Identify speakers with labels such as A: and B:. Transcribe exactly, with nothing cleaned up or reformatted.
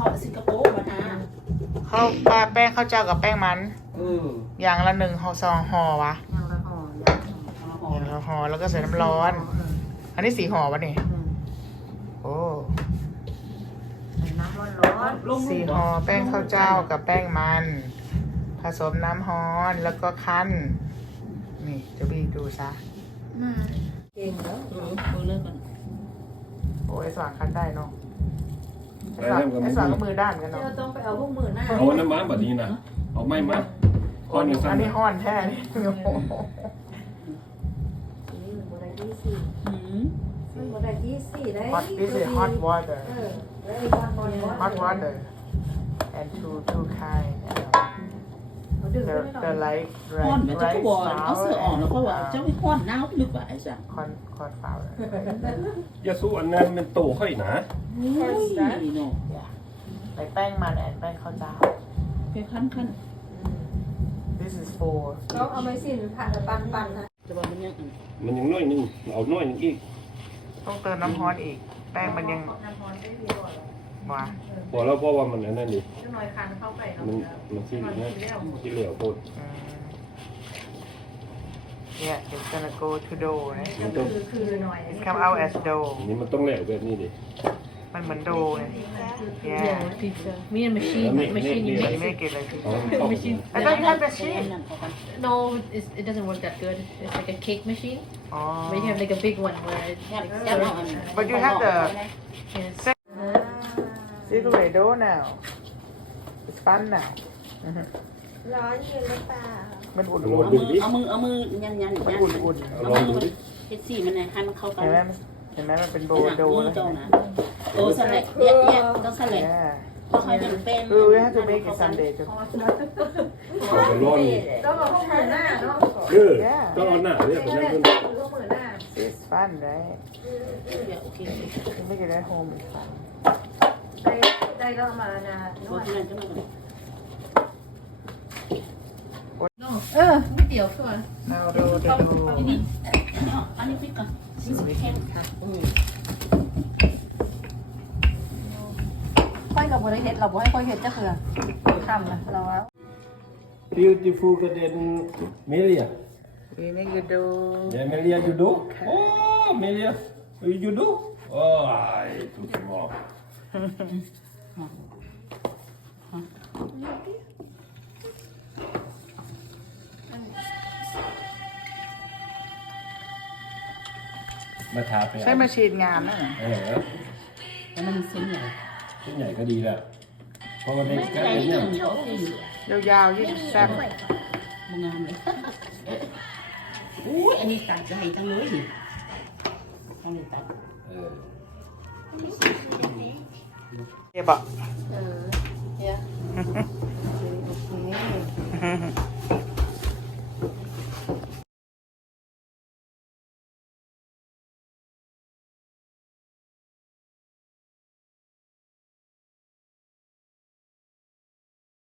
A: าสิงคโปร์มานะ
B: ข้าวปลาแป้งข้าวเจ้ากับแป้งมันอย่างละหนึ่งห่อสองห่อวะ
A: อย่างละห่ออย่างละห่อ
B: อย่างละห่อแล้วก็ใส่น้ำร้อน อันนี้สี่ห่อวะนี่โอ้
A: ใส่น้ำร้อนร้อน
B: สี่ห่อแป้งข้าวเจ้ากับแป้งมัน ผสมน้ำฮ้อนแล้วก็คั้นนี่จะบีดูซะ
A: เก่งแล้วเออเออเลิกกัน
B: โอ้ยสว่างคั้นได้เนาะไอ้สว่างไอ้สว่างก็มือด้านกันเนาะ
A: เราต้องไปเอาพวกมือหน้า
C: เอาน้ำมันแบบนี้นะเอาไม่มา
B: ก้อนอยู่อันนี้ห้อนแท้นี่โอ้โห
A: นี่มันโบได้ยี่สี่มันโบได้ยี่สี่ได้
B: hot this is hot water
A: เออได้
B: hot water and two two kind the the like
D: ห้อนมันจะก็บอกเอาเสื้อออกแล้วก็ว่าเจ้าไม่ห้อนหนาวลึกว่าไอ้สัง
B: con con flour
C: ยาสูอันนั้นมันโตค่อยหนา
D: นี่เนาะ
B: ใส่แป้งมันแอนแป้งข้าวเจ้า
D: ไปขั้นขั้น
B: this is for
A: เขาเอาไม้สิ้นผ่านปันปันนะ
D: จะบอกมันยัง
C: มันยังน้อยนึงเอาน้อยนึงอีก
B: ต้องเติมน้ำร้อนอีกแป้งมันยัง
A: น้ำร้อนได้ดีกว่า
B: ว่า
C: พอแล้วเพราะว่ามันนั่นดิ
A: จะหน่อยคันเข้าไปเนาะ
C: มันมันที่นั่นที่เหลวโคตร
B: เนี่ย it's gonna go to dough นะ
C: มันต้อง
A: คือคือหน่อย
B: it come out as dough
C: นี่มันต้องเหลวแบบนี้ดิ
B: มันเหมือนโดไง
A: yeah pizza me and machine machine you
B: มัน
A: make
B: ไม่เกินเลยคือ
A: machine
B: I thought you had the machine
A: no it's, it doesn't work that good it's like a cake machine
B: อ๋อ
A: but you have like a big one where it like
B: but you have the cigarette dough now it's fun now
A: ร้อนอยู่หรือเปล่า
B: มันอุ่น
C: ล
B: ๆ
C: องดูดิ
D: เอามือเอามือยันยันยัน
B: อุ่น
C: ลองดูดิ
D: เฮ็ดซี่มันให้มันเข้ากั
B: เห็
D: น
B: นไหมเห็นไหมมันเป็นโบโด
D: มือ
B: แล้ว
D: เจ้านะโอ้สลัดเนี่ยเนี่ยต้องสลัด
B: yeah
D: พอให้มันเป็น
B: คือ we have to make it someday too
C: เอาไปร้อน
A: ต้องเอาพวกมือหน้าเนาะ
C: เออต้องเอาหน้าเรียกคนนั้นคน
A: พวกมือหน้า
B: it's fun right
D: โอเค
B: you make it at home it's fun
A: ได้ได้ก็มานาโน่นเออไม่เดี๋ยวก่อน
B: now do the
D: อัน
B: dough
D: นี้อันนี้พริกก่อนแข็งค่ะ
A: ค่อยกับบริเฮ็ดเราบ่ให้ค่อยเฮ็ดจะเผื่อทำนะเราว่า
C: beautiful กระเด็นเมเลีย
B: we make the dough
C: เดี๋ยวเมเลีย you do โอ้เมเลีย you do โอ้ยถูกหมอกมาทาไป
B: ใช้มาชีนงามนะ
C: เออ
D: แล้วมันเส้นใหญ่
C: เส้นใหญ่ก็ดีแหละเพราะว่าใน
D: ไม่
C: กา
D: ใช่
C: ร
D: เรื่
C: เนี่
D: อย งเดียว
B: ยาวๆยิ่งแซ่บ
D: มงามเลยอุ้ยอันนี้ตัดจะให้ทั้งเลยดิอันนี้ตัด
C: เออ
B: เจ็บอ่ะ
A: เออเนี่ยโอเค